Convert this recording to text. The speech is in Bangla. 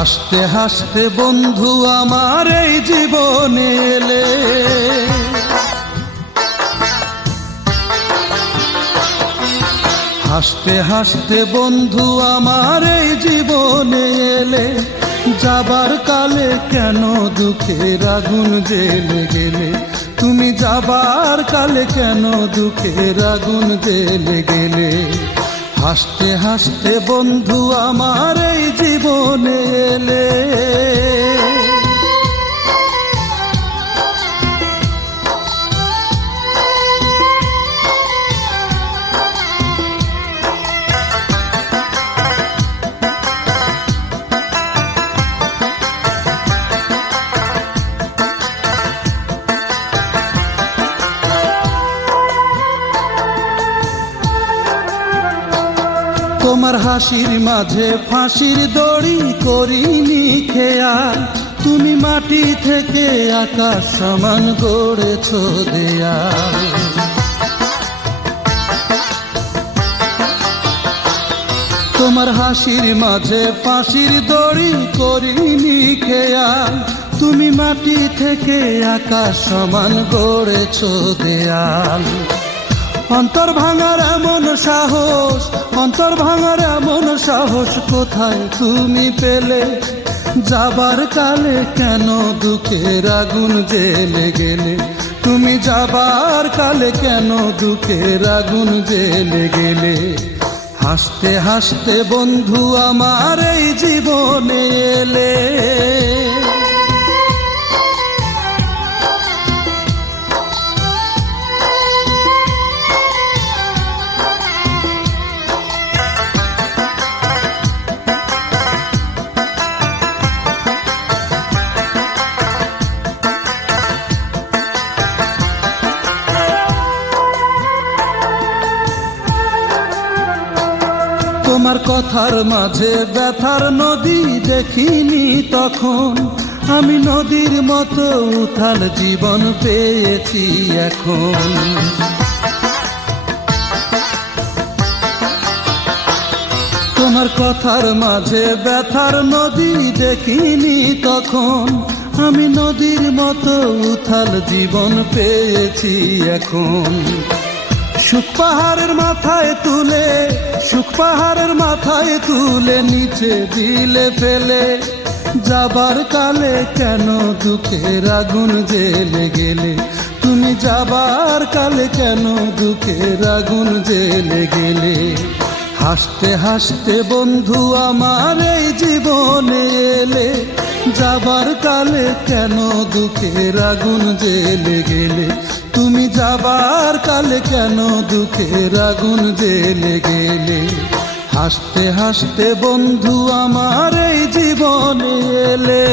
হাসতে হাসতে বন্ধু আমার এই জীবনে এলে। হাসতে হাসতে বন্ধু আমার এই জীবনে এলে। যাবার কালে কেন দুঃখের আগুন জেলে গেলে? তুমি যাবার কালে কেন দুঃখের আগুন জেলে গেলে? হাসতে হাসতে বন্ধু আমার এই জীবনে এলে। তোমার হাসির মাঝে ফাঁসির দড়ি করিনি খেয়াল। তুমি মাটি থেকে আকাশ সমান গড়েছ দেয়াল। তোমার হাসির মাঝে ফাঁসির দড়ি করিনি খেয়াল। তুমি মাটি থেকে আকাশ সমান গড়েছ দেয়াল। অন্তর ভাঙার এমন সাহস, অন্তর ভাঙার এমন সাহস কোথায় তুমি পেলে? যাবার কালে কেন দুঃখের আগুন জেলে গেলে? তুমি যাবার কালে কেন দুঃখের আগুন জেলে গেলে? হাসতে হাসতে বন্ধু আমার এই জীবনে এলে। তোমার কথার মাঝে ব্যথার নদী দেখিনি তখন। আমি নদীর মতো উথাল জীবন পেয়েছি এখন। তোমার কথার মাঝে ব্যথার নদী দেখিনি তখন। আমি নদীর মতো উথাল জীবন পেয়েছি এখন। সুখ পাহাড়ের মাথায় তুলে, সুখ পাহাড়ের মাথায় তুলে, নিচে দিলে ফেলে। যাবার কালে কেন দুঃখের আগুন জেলে গেলে? তুমি যাবার কালে কেন দুঃখের আগুন জেলে গেলে? হাসতে হাসতে বন্ধু, আমার এই জীবনে এলে। যাবার কালে কেন দুঃখের আগুন জেলে গেলে? যাবার কালে কেন দুঃখের আগুন জেলে গেলে? হাসতে হাসতে বন্ধু আমার এই জীবনে এলে।